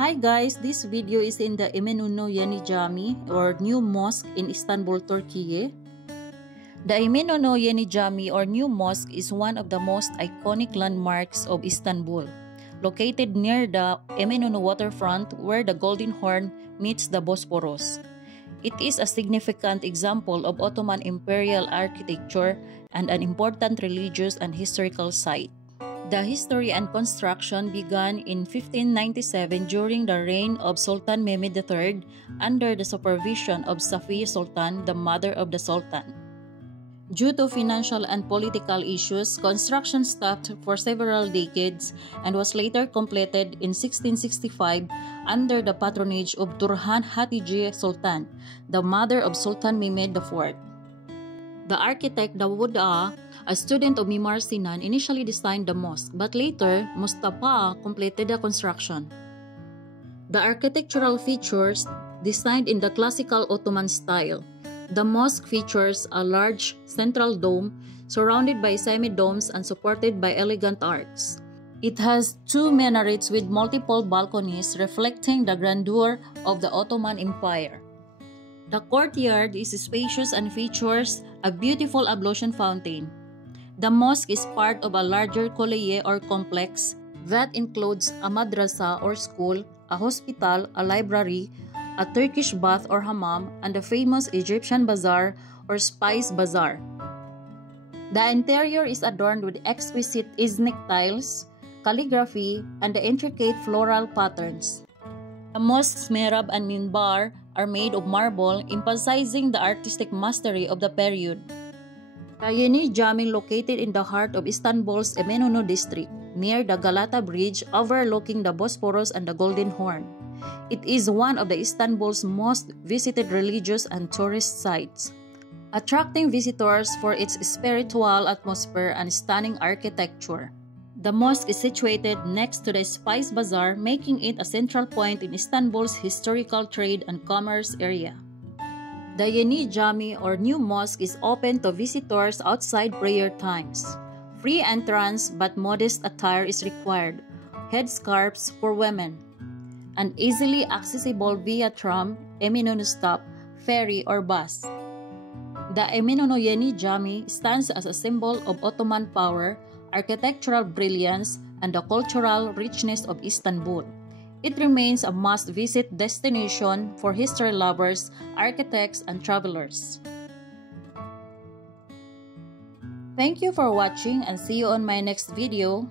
Hi guys, this video is in the Eminönü Yeni Cami or New Mosque in Istanbul, Turkey. The Eminönü Yeni Cami or New Mosque is one of the most iconic landmarks of Istanbul, located near the Eminönü waterfront where the Golden Horn meets the Bosphorus. It is a significant example of Ottoman imperial architecture and an important religious and historical site. The history and construction began in 1597 during the reign of Sultan Mehmed III under the supervision of Safiye Sultan, the mother of the Sultan. Due to financial and political issues, construction stopped for several decades and was later completed in 1665 under the patronage of Turhan Hatice Sultan, the mother of Sultan Mehmed IV. The architect Davud Ağa, a student of Mimar Sinan, initially designed the mosque, but later Mustafa completed the construction. The architectural features designed in the classical Ottoman style. The mosque features a large central dome surrounded by semi-domes and supported by elegant arcs. It has two minarets with multiple balconies reflecting the grandeur of the Ottoman Empire. The courtyard is spacious and features a beautiful ablution fountain. The mosque is part of a larger koleye or complex that includes a madrasa or school, a hospital, a library, a Turkish bath or hammam, and the famous Egyptian bazaar or spice bazaar. The interior is adorned with exquisite Iznik tiles, calligraphy, and the intricate floral patterns. The mosque's mihrab and minbar are made of marble, emphasizing the artistic mastery of the period. The Yeni Cami, located in the heart of Istanbul's Eminönü district, near the Galata Bridge overlooking the Bosphorus and the Golden Horn. It is one of the Istanbul's most visited religious and tourist sites, attracting visitors for its spiritual atmosphere and stunning architecture. The mosque is situated next to the Spice Bazaar, making it a central point in Istanbul's historical trade and commerce area. The Yeni Cami or New Mosque is open to visitors outside prayer times. Free entrance but modest attire is required, headscarves for women, and easily accessible via tram, Eminönü stop, ferry, or bus. The Eminönü Yeni Cami stands as a symbol of Ottoman power, architectural brilliance, and the cultural richness of Istanbul. It remains a must-visit destination for history lovers, architects, and travelers. Thank you for watching and see you on my next video.